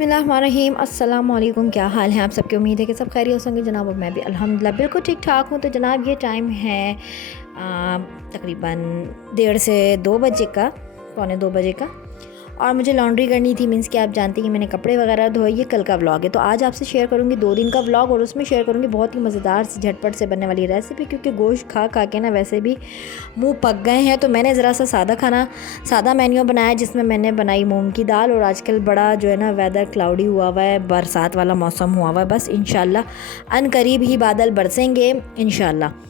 बिस्मिल्लाहिर्रहमानिर्रहीम। अस्सलाम वालेकुम। क्या हाल है आप सबकी? उम्मीद है कि सब खैरियत होंगे जनाब। और मैं भी अल्हम्दुलिल्लाह बिल्कुल ठीक ठाक हूँ। तो जनाब ये टाइम है तकरीबन 1:30 से 2 बजे का, पौने 2 बजे का। और मुझे लॉन्ड्री करनी थी, मीन्स कि आप जानती हैं कि मैंने कपड़े वगैरह धोए। ये कल का व्लॉग है, तो आज आपसे शेयर करूँगी 2 दिन का व्लॉग। और उसमें शेयर करूँगी बहुत ही मज़ेदार सी झटपट से बनने वाली रेसिपी, क्योंकि गोश्त खा खा के ना वैसे भी मुंह पक गए हैं। तो मैंने ज़रा सा सादा मेन्यू बनाया, जिसमें मैंने बनाई मूंग की दाल। और आजकल बड़ा जो है ना वेदर क्लाउडी हुआ हुआ है, बरसात वाला मौसम हुआ हुआ है। बस इंशाल्लाह अनकरीब ही बादल बरसेंगे इंशाल्लाह।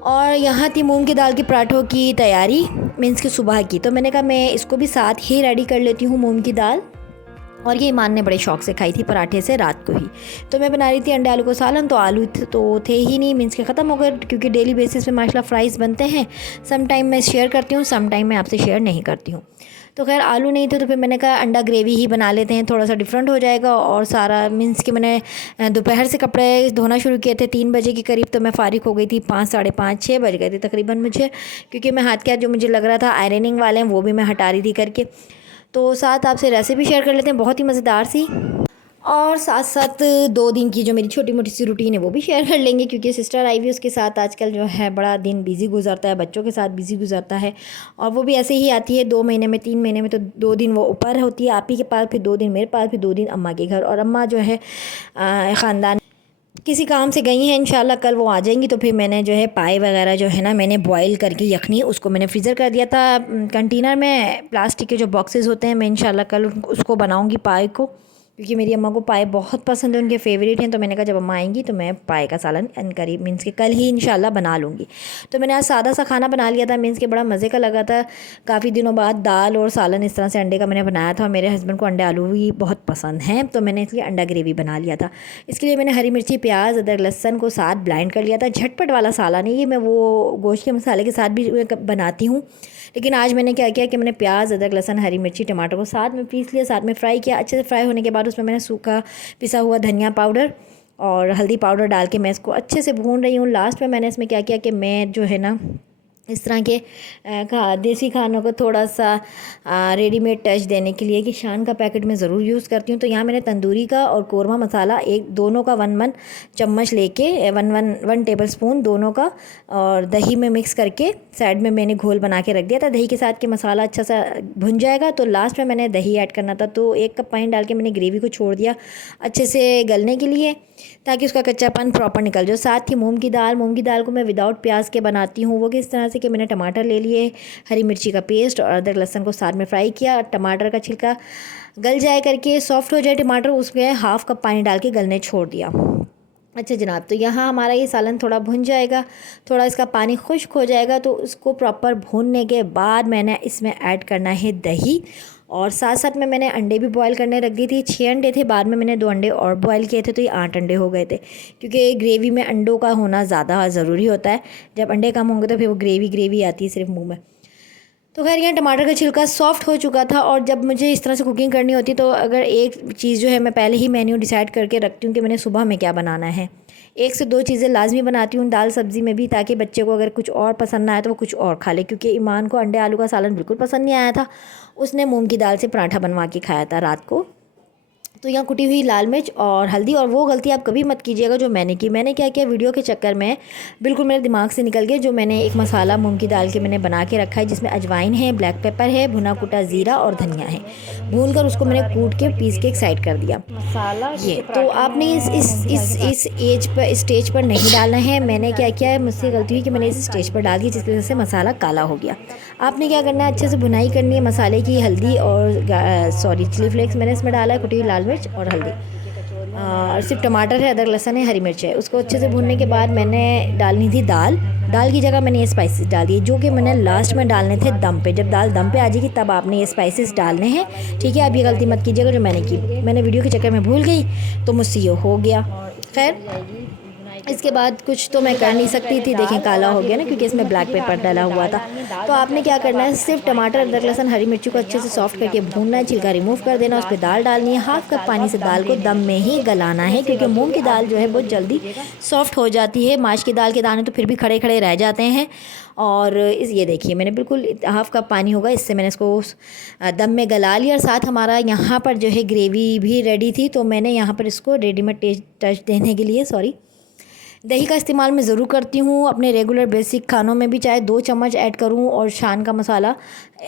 और यहाँ थी मूंग की दाल की पराठों की तैयारी, मीन्स की सुबह की। तो मैंने कहा मैं इसको भी साथ ही रेडी कर लेती हूँ, मूंग की दाल। और ये ईमान ने बड़े शौक़ से खाई थी पराठे से रात को ही। तो मैं बना रही थी अंडे आलू को सालन। तो आलू तो थे ही नहीं, मीन्स के ख़त्म हो गए, क्योंकि डेली बेसिस पे माशाल्लाह फ्राइज़ बनते हैं। सम टाइम मैं शेयर करती हूँ, सम टाइम मैं आपसे शेयर नहीं करती हूँ। तो खैर आलू नहीं थे, तो फिर मैंने कहा अंडा ग्रेवी ही बना लेते हैं, थोड़ा सा डिफरेंट हो जाएगा। और सारा मीन्स कि मैंने दोपहर से कपड़े धोना शुरू किए थे 3 बजे के करीब। तो मैं फ़ारिग हो गई थी 5, साढ़े 5, 6 बज गए थे तकरीबन मुझे, क्योंकि मैं हाथ के हाथ जो मुझे लग रहा था आयरनिंग वाले हैं वो भी मैं हटा रही थी करके। तो साथ आपसे रेसिपी शेयर कर लेते हैं, बहुत ही मज़ेदार सी। और साथ साथ 2 दिन की जो मेरी छोटी मोटी सी रूटीन है वो भी शेयर कर लेंगे, क्योंकि सिस्टर आई हुई, उसके साथ आजकल जो है बड़ा दिन बिज़ी गुजरता है, बच्चों के साथ बिज़ी गुजरता है। और वो भी ऐसे ही आती है 2 महीने में, 3 महीने में। तो 2 दिन वो ऊपर होती है आप ही के पास, फिर 2 दिन मेरे पास, फिर 2 दिन अम्मा के घर। और अम्मा जो है ख़ानदान किसी काम से गई हैं, इंशाल्लाह कल वो आ जाएंगी। तो फिर मैंने जो है पाए वगैरह जो है ना, मैंने बॉईल करके यखनी उसको मैंने फ्रीज़र कर दिया था कंटेनर में। प्लास्टिक के जो बॉक्सेस होते हैं, मैं इंशाल्लाह कल उसको बनाऊंगी पाए को, क्योंकि मेरी अम्मा को पाए बहुत पसंद है, उनके फेवरेट हैं। तो मैंने कहा जब अम्मा आएंगी तो मैं पाए का सालन करीब मीन्स के कल ही इंशाल्लाह बना लूँगी। तो मैंने आज सादा सा खाना बना लिया था, मीन्स के बड़ा मज़े का लगा था। काफ़ी दिनों बाद दाल और सालन इस तरह से अंडे का मैंने बनाया था। और मेरे हस्बैंड को अंडे आलू भी बहुत पसंद हैं, तो मैंने इसलिए अंडा ग्रेवी बना लिया था। इसके लिए मैंने हरी मिर्ची, प्याज, अदरक, लहसुन को साथ ब्लाइंड कर लिया था। झटपट वाला सालन है ये, मैं वो गोश्त के मसाले के साथ भी बनाती हूँ। लेकिन आज मैंने क्या किया कि मैंने प्याज, अदरक, लहसुन, हरी मिर्ची, टमाटर को साथ में पीस लिया, साथ में फ्राई किया। अच्छे से फ्राई होने के बाद उसमें मैंने सूखा पिसा हुआ धनिया पाउडर और हल्दी पाउडर डाल के मैं इसको अच्छे से भून रही हूँ। लास्ट में मैंने इसमें क्या किया कि मैं जो है ना इस तरह के देसी खानों को थोड़ा सा रेडीमेड टच देने के लिए कि शान का पैकेट में ज़रूर यूज़ करती हूँ। तो यहाँ मैंने तंदूरी का और कोरमा मसाला दोनों का 1 चम्मच लेके 1 टेबलस्पून दोनों का, और दही में मिक्स करके साइड में मैंने घोल बना के रख दिया था। दही के साथ के मसाला अच्छा सा भुन जाएगा, तो लास्ट में मैंने दही ऐड करना था। तो 1 कप पानी डाल के मैंने ग्रेवी को छोड़ दिया अच्छे से गलने के लिए, ताकि उसका कच्चापन प्रॉपर निकल जाए। साथ ही मूंग की दाल को मैं विदाउट प्याज के बनाती हूँ। वो किस तरह से कि मैंने टमाटर ले लिए, हरी मिर्ची का पेस्ट और अदरक लहसुन को साथ में फ्राई किया। टमाटर का छिलका गल जाए करके, सॉफ्ट हो जाए टमाटर, उसमें 1/2 कप पानी डाल के गलने छोड़ दिया। अच्छा जनाब, तो यहाँ हमारा ये सालन थोड़ा भुन जाएगा, थोड़ा इसका पानी खुश्क हो जाएगा। तो उसको प्रॉपर भूनने के बाद मैंने इसमें ऐड करना है दही। और साथ साथ में मैंने अंडे भी बॉईल करने रख दी थी। 6 अंडे थे, बाद में मैंने 2 अंडे और बॉईल किए थे, तो ये 8 अंडे हो गए थे। क्योंकि ग्रेवी में अंडों का होना ज़्यादा ज़रूरी होता है। जब अंडे कम होंगे तो फिर वो ग्रेवी आती है सिर्फ मुँह में। तो खैर यहाँ टमाटर का छिलका सॉफ्ट हो चुका था। और जब मुझे इस तरह से कुकिंग करनी होती, तो अगर एक चीज़ जो है मैं पहले ही मेन्यू डिसाइड करके रखती हूँ कि मैंने सुबह में क्या बनाना है। 1 से 2 चीज़ें लाजमी बनाती हूँ दाल सब्ज़ी में भी, ताकि बच्चे को अगर कुछ और पसंद ना आए तो वो कुछ और खा ले। क्योंकि ईमान को अंडे आलू का सालन बिल्कुल पसंद नहीं आया था, उसने मूंग की दाल से पराठा बनवा के खाया था रात को। तो यहाँ कुटी हुई लाल मिर्च और हल्दी। और वो गलती आप कभी मत कीजिएगा जो मैंने की। मैंने क्या किया, वीडियो के चक्कर में बिल्कुल मेरे दिमाग से निकल गया। जो मैंने एक मसाला मूंग की दाल के मैंने बना के रखा है, जिसमें अजवाइन है, ब्लैक पेपर है, भुना कुटा ज़ीरा और धनिया है। भून कर उसको मैंने कूट के पीस के एक साइड कर दिया। ये तो आपने इस स्टेज पर नहीं डालना है। मैंने क्या किया, मुझसे गलती हुई कि मैंने इस स्टेज पर डाल दी, जिसकी वजह से मसाला काला हो गया। आपने क्या करना है, अच्छे से भुनाई करनी है मसाले की। हल्दी और चिली फ्लेक्स मैंने इसमें डाला है, कुटी हुई लाल मिर्च और हल्दी। और सिर्फ टमाटर है, अदरक लहसुन है, हरी मिर्च है। उसको अच्छे से भूनने के बाद मैंने डालनी थी दाल की जगह मैंने ये स्पाइसेस डाल दिए, जो कि मैंने लास्ट में डालने थे दम पे। जब दाल दम पे आ जाएगी तब आपने ये स्पाइसेस डालने हैं, ठीक है। आप ये गलती मत कीजिएगा जो मैंने की। मैंने वीडियो के चक्कर में भूल गई, तो मुझसे ये हो गया। खैर इसके बाद कुछ तो मैं कर नहीं सकती थी। देखें काला हो गया ना, क्योंकि इसमें ब्लैक पेपर डाला हुआ था। तो आपने क्या करना है, सिर्फ टमाटर, अदरक, लहसुन, हरी मिर्ची को अच्छे से सॉफ्ट करके भूनना है, छिलका रिमूव कर देना, उस पर दाल डालनी है, हाफ कप पानी से दाल को दम में ही गलाना है, क्योंकि मूंग की दाल जो है बहुत जल्दी सॉफ्ट हो जाती है। माश की दाल के दाने तो फिर भी खड़े खड़े रह जाते हैं। और ये देखिए मैंने बिल्कुल हाफ कप पानी होगा, इससे मैंने इसको दम में गला लिया। और साथ हमारा यहाँ पर जो है ग्रेवी भी रेडी थी, तो मैंने यहाँ पर इसको रेडीमेड टेस्ट टच देने के लिए दही का इस्तेमाल मैं ज़रूर करती हूँ अपने रेगुलर बेसिक खानों में भी, चाहे 2 चम्मच ऐड करूँ और शान का मसाला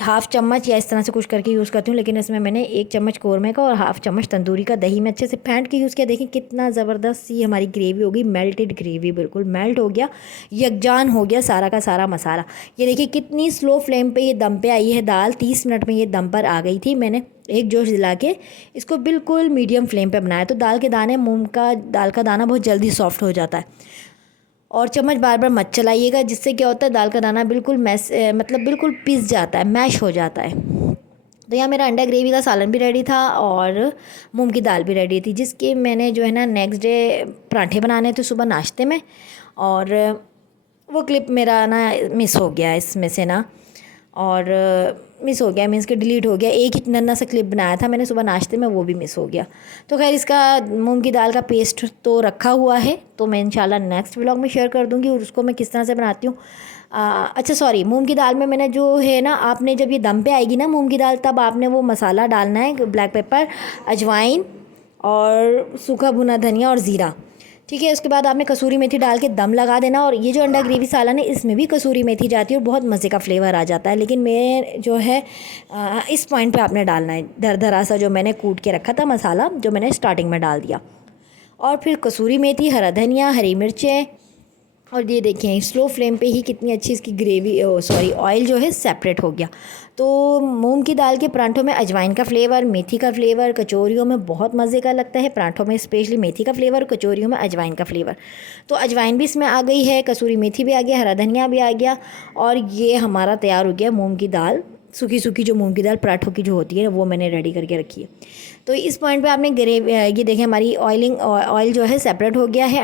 हाफ़ चम्मच या इस तरह से कुछ करके यूज़ करती हूँ। लेकिन इसमें मैंने 1 चम्मच कौरमे का और हाफ़ चम्मच तंदूरी का दही में अच्छे से फेंट के यूज़ किया। देखिए कितना ज़बरदस्त सी हमारी ग्रेवी होगी, मेल्टेड ग्रेवी, बिल्कुल मेल्ट हो गया, यकजान हो गया सारा का सारा मसाला। ये देखिए कितनी स्लो फ्लेम पे ये दम पे आई है दाल, 30 मिनट में ये दम पर आ गई थी। मैंने एक जोश दिला के इसको बिल्कुल मीडियम फ्लेम पे बनाया, तो दाल के दाने, मूंग का दाल का दाना बहुत जल्दी सॉफ्ट हो जाता है। और चम्मच बार बार मत चलाइएगा, जिससे क्या होता है दाल का दाना बिल्कुल मतलब बिल्कुल पिस जाता है, मैश हो जाता है। तो यहाँ मेरा अंडा ग्रेवी का सालन भी रेडी था और मूंग की दाल भी रेडी थी, जिसके मैंने जो है ना नेक्स्ट डे पराठे बनाने थे सुबह नाश्ते में। और वो क्लिप मेरा ना मिस हो गया इसमें से ना, और मिस हो गया मीन्स कि डिलीट हो गया। एक ही नन्ना सा क्लिप बनाया था मैंने सुबह नाश्ते में, वो भी मिस हो गया। तो खैर इसका मूंग की दाल का पेस्ट तो रखा हुआ है, तो मैं इंशाल्लाह नेक्स्ट व्लॉग में शेयर कर दूँगी और उसको मैं किस तरह से बनाती हूँ। अच्छा सॉरी, मूंग की दाल में मैंने जो है ना, आपने जब ये दम पे आएगी ना मूंग की दाल, तब आपने वो मसाला डालना है, ब्लैक पेपर, अजवाइन और सूखा भुना धनिया और ज़ीरा, ठीक है। उसके बाद आपने कसूरी मेथी डाल के दम लगा देना। और ये जो अंडा ग्रेवी सालन है इसमें भी कसूरी मेथी जाती है और बहुत मज़े का फ्लेवर आ जाता है। लेकिन मैं जो है इस पॉइंट पे आपने डालना है दरदरा सा जो मैंने कूट के रखा था मसाला, जो मैंने स्टार्टिंग में डाल दिया। और फिर कसूरी मेथी, हरा धनिया, हरी मिर्चें, और ये देखें स्लो फ्लेम पे ही कितनी अच्छी इसकी ग्रेवी ऑयल जो है सेपरेट हो गया। तो मूंग की दाल के पराठों में अजवाइन का फ्लेवर, मेथी का फ्लेवर कचौरियों में बहुत मज़े का लगता है। पराठों में स्पेशली मेथी का फ्लेवर, कचौरियों में अजवाइन का फ्लेवर। तो अजवाइन भी इसमें आ गई है, कसूरी मेथी भी आ गया, हरा धनिया भी आ गया, और ये हमारा तैयार हो गया मूँग की दाल, सूखी सूखी जो मूंग की दाल पराठों की जो होती है वो मैंने रेडी करके रखी है। तो इस पॉइंट पे आपने ये देखें हमारी ऑयल जो है सेपरेट हो गया है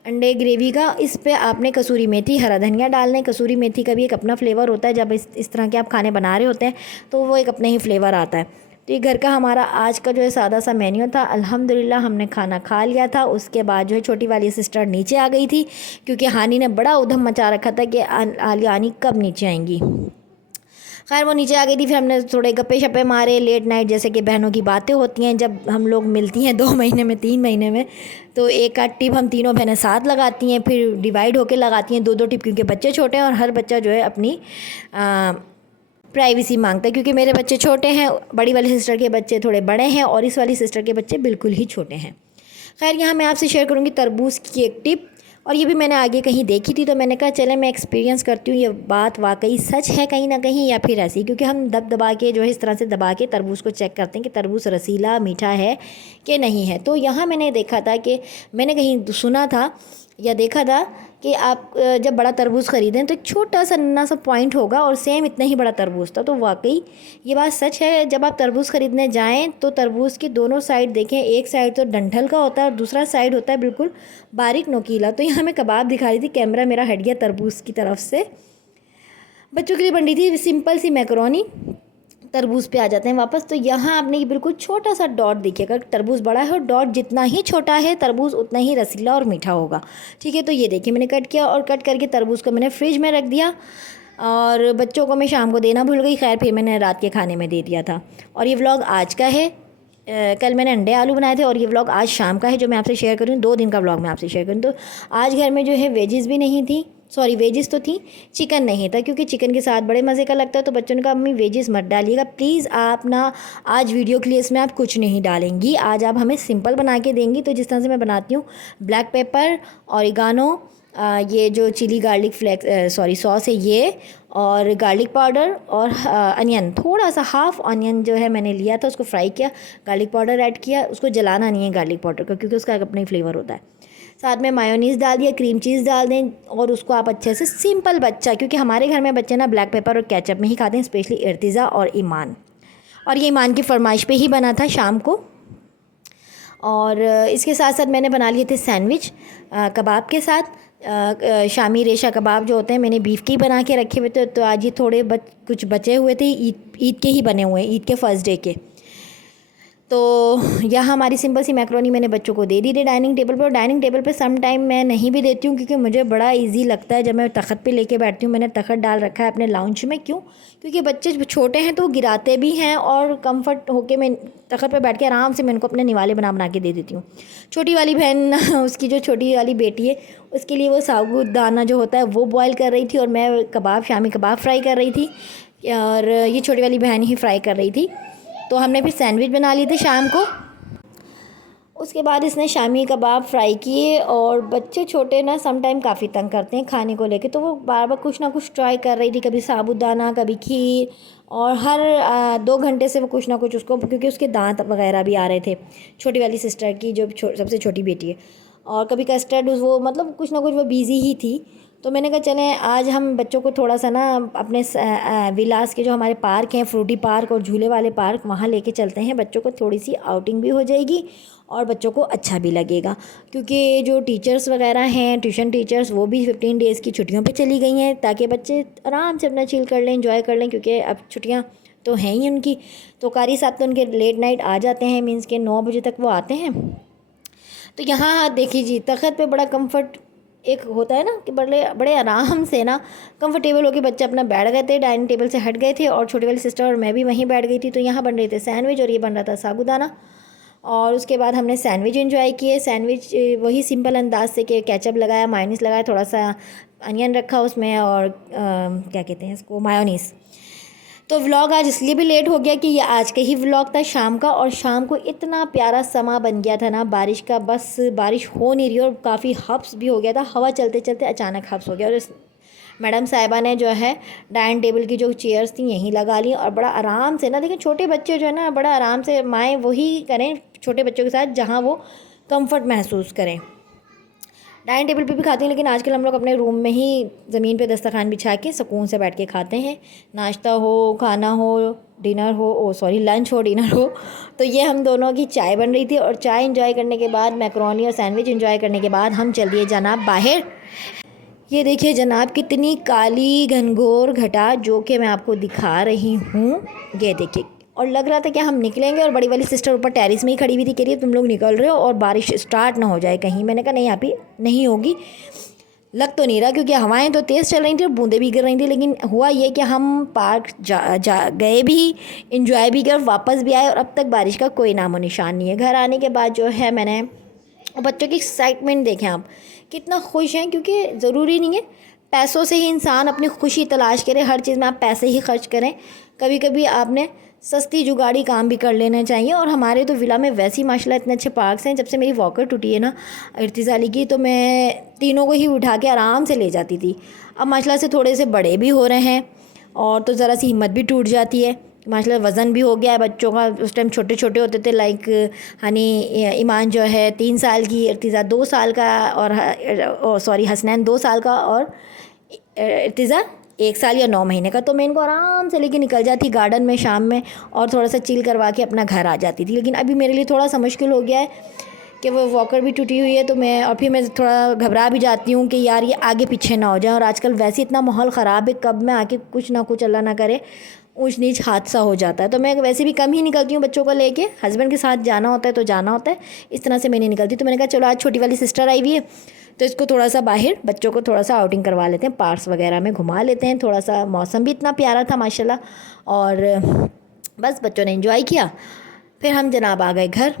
अंडे ग्रेवी का। इस पे आपने कसूरी मेथी, हरा धनिया डालना है। कसूरी मेथी का भी एक अपना फ्लेवर होता है, जब इस तरह के आप खाने बना रहे होते हैं तो वो एक अपने ही फ्लेवर आता है। तो ये घर का हमारा आज का जो है सादा सा मेन्यू था। अल्हम्दुलिल्लाह हमने खाना खा लिया था। उसके बाद जो है छोटी वाली सिस्टर नीचे आ गई थी, क्योंकि हानी ने बड़ा उधम मचा रखा था कि आनी कब नीचे आएंगी। खैर वो नीचे आ गई थी, फिर हमने थोड़े गप्पे शप्पे मारे लेट नाइट, जैसे कि बहनों की बातें होती हैं जब हम लोग मिलती हैं 2 महीने में 3 महीने में। तो एक आध टिप हम तीनों बहनें साथ लगाती हैं, फिर डिवाइड होकर लगाती हैं 2-2 टिप, क्योंकि बच्चे छोटे हैं और हर बच्चा जो है अपनी प्राइवेसी मांगता है। क्योंकि मेरे बच्चे छोटे हैं, बड़ी वाली सिस्टर के बच्चे थोड़े बड़े हैं और इस वाली सिस्टर के बच्चे बिल्कुल ही छोटे हैं। खैर यहाँ मैं आपसे शेयर करूँगी तरबूज की एक टिप, और ये भी मैंने आगे कहीं देखी थी, तो मैंने कहा चले मैं एक्सपीरियंस करती हूँ ये बात वाकई सच है कहीं ना कहीं या फिर ऐसी। क्योंकि हम दबा के जो है इस तरह से दबा के तरबूज को चेक करते हैं कि तरबूज रसीला मीठा है कि नहीं है। तो यहाँ मैंने देखा था कि मैंने कहीं सुना था या देखा था कि आप जब बड़ा तरबूज ख़रीदें तो एक छोटा सा नन्ना सा पॉइंट होगा और सेम इतना ही बड़ा तरबूज था। तो वाकई ये बात सच है। जब आप तरबूज ख़रीदने जाएं तो तरबूज की दोनों साइड देखें, एक साइड तो डंठल का होता है और दूसरा साइड होता है बिल्कुल बारीक नोकीला। तो यहाँ मैं कबाब दिखा रही थी, कैमरा मेरा हट गया तरबूज की तरफ से। बच्चों के लिए बन रही थी सिंपल सी मैकरोनी, तरबूज पे आ जाते हैं वापस। तो यहाँ आपने ये बिल्कुल छोटा सा डॉट देखिएगा, तरबूज बड़ा है और डॉट जितना ही छोटा है तरबूज उतना ही रसीला और मीठा होगा, ठीक है। तो ये देखिए मैंने कट किया और कट करके तरबूज को मैंने फ्रिज में रख दिया, और बच्चों को मैं शाम को देना भूल गई। खैर फिर मैंने रात के खाने में दे दिया था। और ये व्लॉग आज का है। कल मैंने अंडे आलू बनाए थे और ये व्लॉग आज शाम का है जो मैं आपसे शेयर करूँ। 2 दिन का व्लॉग मैं आपसे शेयर करूँ। तो आज घर में जो है वेजिस भी नहीं थी, सॉरी वेजिस तो थी, चिकन नहीं था, क्योंकि चिकन के साथ बड़े मज़े का लगता है। तो बच्चों ने कहा मम्मी वेजिस मत डालिएगा प्लीज़, आप ना आज वीडियो के लिए इसमें आप कुछ नहीं डालेंगी, आज आप हमें सिंपल बना के देंगी। तो जिस तरह से मैं बनाती हूँ, ब्लैक पेपर, ऑरिगानो, ये जो चिली गार्लिक सॉस है ये, और गार्लिक पाउडर और अनियन, थोड़ा सा हाफ़ अनियन जो है मैंने लिया था, उसको फ्राई किया, गार्लिक पाउडर ऐड किया। उसको जलाना नहीं है गार्लिक पाउडर को, क्योंकि उसका अपना ही फ्लेवर होता है। साथ में मायोनीज़ डाल दिया, क्रीम चीज़ डाल दें, और उसको आप अच्छे से सिंपल बच्चा, क्योंकि हमारे घर में बच्चे ना ब्लैक पेपर और केचप में ही खाते हैं, स्पेशली इर्तिज़ा और ईमान, और ये ईमान की फरमाइश पे ही बना था शाम को। और इसके साथ साथ मैंने बना लिए थे सैंडविच कबाब के साथ। शामी रेशा कबाब जो होते हैं मैंने बीफ के ही बना के रखे हुए थे, तो आज ये थोड़े कुछ बचे हुए थे, ईद के ही बने हुए हैं, ईद के फर्स्ट डे के। तो यह हमारी सिंपल सी मैक्रोनी मैंने बच्चों को दे दी थी डाइनिंग टेबल पर। और डाइनिंग टेबल पे सम टाइम मैं नहीं भी देती हूँ, क्योंकि मुझे बड़ा इजी लगता है जब मैं तख़त पे लेके बैठती हूँ। मैंने तख़त डाल रखा है अपने लाउंज में, क्यों? क्योंकि बच्चे छोटे हैं तो वो गिराते भी हैं, और कंफर्ट होके मैं तख़त पे बैठ के आराम से मैं उनको अपने निवाले बना बना के दे देती हूँ। छोटी वाली बहन उसकी जो छोटी वाली बेटी है उसके लिए वो साबूदाना जो होता है वो बॉयल कर रही थी, और मैं शामी कबाब फ्राई कर रही थी, और ये छोटी वाली बहन ही फ्राई कर रही थी। तो हमने फिर सैंडविच बना लिए थे शाम को। उसके बाद इसने शामी कबाब फ्राई किए, और बच्चे छोटे ना सम टाइम काफ़ी तंग करते हैं खाने को लेके, तो वो बार बार कुछ ना कुछ ट्राई कर रही थी, कभी साबूदाना कभी खीर, और हर 2 घंटे से वो कुछ ना कुछ उसको, क्योंकि उसके दांत वगैरह भी आ रहे थे छोटी वाली सिस्टर की, जो सबसे छोटी बेटी है, और कभी कस्टर्ड, वो मतलब कुछ ना कुछ वो बिज़ी ही थी। तो मैंने कहा चलें आज हम बच्चों को थोड़ा सा ना अपने विलास के जो हमारे पार्क हैं, फ्रूटी पार्क और झूले वाले पार्क, वहाँ लेके चलते हैं। बच्चों को थोड़ी सी आउटिंग भी हो जाएगी और बच्चों को अच्छा भी लगेगा, क्योंकि जो टीचर्स वगैरह हैं, ट्यूशन टीचर्स, वो भी 15 डेज़ की छुट्टियों पे चली गई हैं, ताकि बच्चे आराम से अपना चिल कर लें, एंजॉय कर लें, क्योंकि अब छुट्टियाँ तो हैं ही उनकी। तो कारी साहब तो उनके लेट नाइट आ जाते हैं, मीन्स के 9 बजे तक वो आते हैं। तो यहाँ देखिए जी, तख़त पे बड़ा कंफर्ट एक होता है ना, कि बड़े बड़े आराम से ना कंफर्टेबल होकर बच्चे अपना बैठ गए थे, डाइनिंग टेबल से हट गए थे, और छोटी वाली सिस्टर और मैं भी वहीं बैठ गई थी। तो यहाँ बन रहे थे सैंडविच और ये बन रहा था साबूदाना। और उसके बाद हमने सैंडविच एंजॉय किए। सैंडविच वही सिंपल अंदाज से, कि केचप लगाया, मायोनीस लगाया, थोड़ा सा अनियन रखा उसमें, और क्या कहते हैं इसको, मायोनीस। तो व्लॉग आज इसलिए भी लेट हो गया कि ये आज का ही व्लॉग था शाम का, और शाम को इतना प्यारा समा बन गया था ना बारिश का, बस बारिश हो नहीं रही, और काफ़ी हब्स भी हो गया था, हवा चलते चलते अचानक हब्स हो गया। और मैडम साहिबा ने जो है डाइनिंग टेबल की जो चेयर्स थी यहीं लगा ली, और बड़ा आराम से ना, देखिए छोटे बच्चे जो है ना, बड़ा आराम से माएँ वही करें छोटे बच्चों के साथ जहाँ वो कंफर्ट महसूस करें। डाइनिंग टेबल पे भी खाते हैं, लेकिन आजकल हम लोग अपने रूम में ही ज़मीन पे दस्तरखान बिछा के सुकून से बैठ के खाते हैं। नाश्ता हो, खाना हो, डिनर हो, लंच हो, डिनर हो। तो ये हम दोनों की चाय बन रही थी, और चाय इंजॉय करने के बाद, मैकरोनी और सैंडविच इंजॉय करने के बाद हम चल दिए जनाब बाहर। ये देखिए जनाब कितनी काली घनघोर घटा जो कि मैं आपको दिखा रही हूँ, ये देखिए। और लग रहा था कि हम निकलेंगे, और बड़ी वाली सिस्टर ऊपर टेरिस में ही खड़ी हुई थी, कह रही है तुम लोग निकल रहे हो और बारिश स्टार्ट ना हो जाए कहीं। मैंने कहा नहीं अभी नहीं होगी, लग तो नहीं रहा, क्योंकि हवाएं तो तेज़ चल रही थी और बूंदें भी गिर रही थी। लेकिन हुआ ये कि हम पार्क गए भी, इंजॉय भी किया, और वापस भी आए, और अब तक बारिश का कोई नामो निशान नहीं है। घर आने के बाद जो है मैंने, और बच्चों की एक्साइटमेंट देखें आप, कितना खुश हैं, क्योंकि ज़रूरी नहीं है पैसों से ही इंसान अपनी खुशी तलाश करे, हर चीज़ में आप पैसे ही खर्च करें। कभी कभी आपने सस्ती जुगाड़ी काम भी कर लेना चाहिए। और हमारे तो विला में वैसे ही माशाल्लाह इतने अच्छे पार्क्स हैं। जब से मेरी वॉकर टूटी है ना इर्तिज़ाली की, तो मैं तीनों को ही उठा के आराम से ले जाती थी। अब माशाल्लाह से थोड़े से बड़े भी हो रहे हैं, और तो ज़रा सी हिम्मत भी टूट जाती है। माशाल्लाह वज़न भी हो गया है बच्चों का, उस टाइम छोटे छोटे होते थे, लाइक हनी ईमान जो है 3 साल की, इर्तिज़ा 2 साल का, और सॉरी हसनैन 2 साल का, और इर्तिज़ा 1 साल या 9 महीने का। तो मैं इनको आराम से लेके निकल जाती गार्डन में शाम में, और थोड़ा सा चिल करवा के अपना घर आ जाती थी। लेकिन अभी मेरे लिए थोड़ा सा मुश्किल हो गया है कि वो वॉकर भी टूटी हुई है, तो मैं, और फिर मैं थोड़ा घबरा भी जाती हूँ कि यार ये आगे पीछे ना हो जाए। और आजकल वैसे इतना माहौल ख़राब है, कब मैं आके कुछ ना कुछ अल्लाह ना करे ऊंच नीच हादसा हो जाता है। तो मैं वैसे भी कम ही निकलती हूँ बच्चों को लेके, हस्बैंड के साथ जाना होता है तो जाना होता है, इस तरह से मैं नहीं निकलती। तो मैंने कहा चलो आज छोटी वाली सिस्टर आई हुई है, तो इसको थोड़ा सा बाहर बच्चों को थोड़ा सा आउटिंग करवा लेते हैं, पार्क्स वगैरह में घुमा लेते हैं थोड़ा सा। मौसम भी इतना प्यारा था माशाल्लाह, और बस बच्चों ने एंजॉय किया। फिर हम जनाब आ गए घर।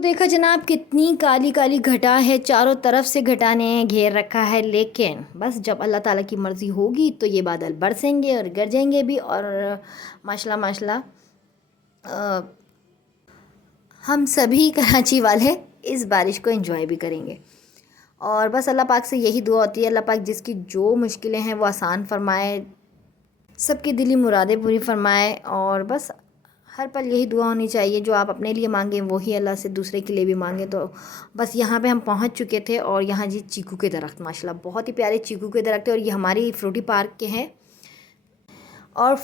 देखा जनाब, कितनी काली काली घटा है, चारों तरफ से घटा ने घेर रखा है। लेकिन बस जब अल्लाह ताला की मर्ज़ी होगी तो ये बादल बरसेंगे और गरजेंगे भी। और माशाल्लाह माशाल्लाह हम सभी कराची वाले इस बारिश को एंजॉय भी करेंगे। और बस अल्लाह पाक से यही दुआ होती है, अल्लाह पाक जिसकी जो मुश्किलें हैं वो आसान फरमाए, सबकी दिली मुरादें पूरी फरमाए। और बस हर पल यही दुआ होनी चाहिए, जो आप अपने लिए मांगें वही अल्लाह से दूसरे के लिए भी मांगें। तो बस यहाँ पे हम पहुँच चुके थे और यहाँ जी चीकू के दरख्त, माशाल्लाह बहुत ही प्यारे चीकू के दरख्त है। और ये हमारी फ्रूटी पार्क के हैं। और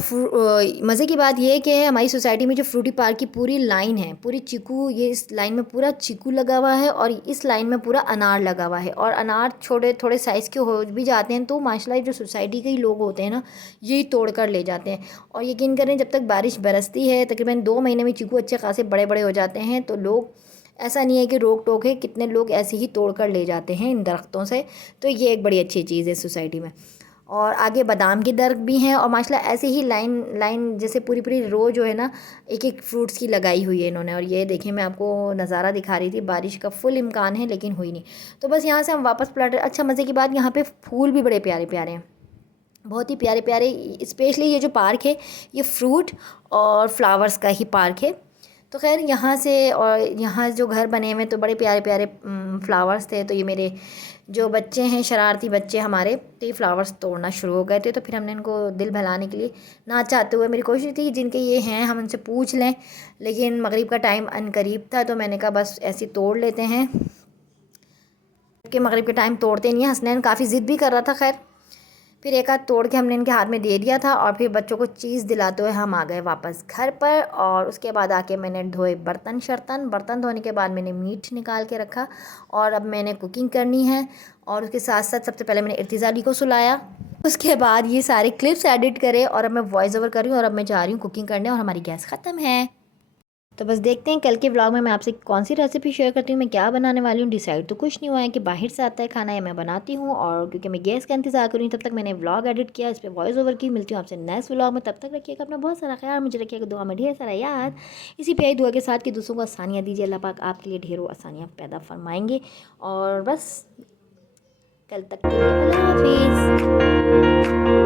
मज़े की बात यह है कि हमारी सोसाइटी में जो फ्रूटी पार्क की पूरी लाइन है, पूरी चीकू, ये इस लाइन में पूरा चीकू लगा हुआ है और इस लाइन में पूरा अनार लगा हुआ है। और अनार छोटे थोड़े साइज़ के हो भी जाते हैं तो माशाल्लाह जो सोसाइटी के ही लोग होते हैं ना, यही तोड़ कर ले जाते हैं। और यकीन करें, जब तक बारिश बरसती है तकरीबन 2 महीने में चीकू अच्छे खासे बड़े बड़े हो जाते हैं। तो लोग, ऐसा नहीं है कि रोक टोक है, कितने लोग ऐसे ही तोड़ कर ले जाते हैं इन दरख्तों से। तो ये एक बड़ी अच्छी चीज़ है सोसाइटी में। और आगे बादाम के दरख्त भी हैं और माशाल्लाह ऐसे ही लाइन लाइन जैसे पूरी पूरी रो जो है ना, एक एक फ्रूट्स की लगाई हुई है इन्होंने। और ये देखें, मैं आपको नज़ारा दिखा रही थी, बारिश का फुल इम्कान है लेकिन हुई नहीं। तो बस यहाँ से हम वापस पलट। अच्छा, मज़े की बात, यहाँ पे फूल भी बड़े प्यारे प्यारे हैं, बहुत ही प्यारे प्यारे। स्पेशली ये जो पार्क है ये फ्रूट और फ्लावर्स का ही पार्क है। तो खैर यहाँ से, और यहाँ जो घर बने हुए तो बड़े प्यारे प्यारे फ्लावर्स थे। तो ये मेरे जो बच्चे हैं, शरारती बच्चे हमारे, तो ये फ्लावर्स तोड़ना शुरू हो गए थे। तो फिर हमने इनको दिल बहलाने के लिए, ना चाहते हुए, मेरी कोशिश थी कि जिनके ये हैं हम उनसे पूछ लें, लेकिन मगरिब का टाइम अनकरीब था तो मैंने कहा बस ऐसे तोड़ लेते हैं कि मगरिब के टाइम तोड़ते नहीं हैं। हसनैन काफ़ी ज़िद भी कर रहा था। खैर फिर एक आध तोड़ के हमने इनके हाथ में दे दिया था और फिर बच्चों को चीज़ दिलाते हुए हम आ गए वापस घर पर। और उसके बाद आके मैंने धोए बर्तन धोने के बाद मैंने मीट निकाल के रखा और अब मैंने कुकिंग करनी है। और उसके साथ साथ सबसे पहले मैंने इर्तिज़ा अली को सुलाया, उसके बाद ये सारे क्लिप्स एडिट करे और अब मैं वॉइस ओवर कर रही हूँ और अब मैं जा रही हूँ कुकिंग करने और हमारी गैस ख़त्म है। तो बस देखते हैं कल के व्लॉग में मैं आपसे कौन सी रेसिपी शेयर करती हूँ, मैं क्या बनाने वाली हूँ। डिसाइड तो कुछ नहीं हुआ है कि बाहर से आता है खाना या मैं बनाती हूँ। और क्योंकि मैं गैस का इंतज़ार कर रही हूँ, तब तक मैंने व्लॉग एडिट किया, इस पर वॉइस ओवर की। मिलती हूँ आपसे नेक्स्ट व्लॉग में, तब तक रखिएगा अपना बहुत सारा ख्याल, मुझे रखिएगा दुआ में ढेर सारा याद। इसी प्यारी दुआ के साथ कि दूसरों को आसानियाँ दीजिए, अल्लाह पाक आपके लिए ढेरों आसानियाँ पैदा फरमाएंगे। और बस कल तक के लिए अल्लाह हाफिज़।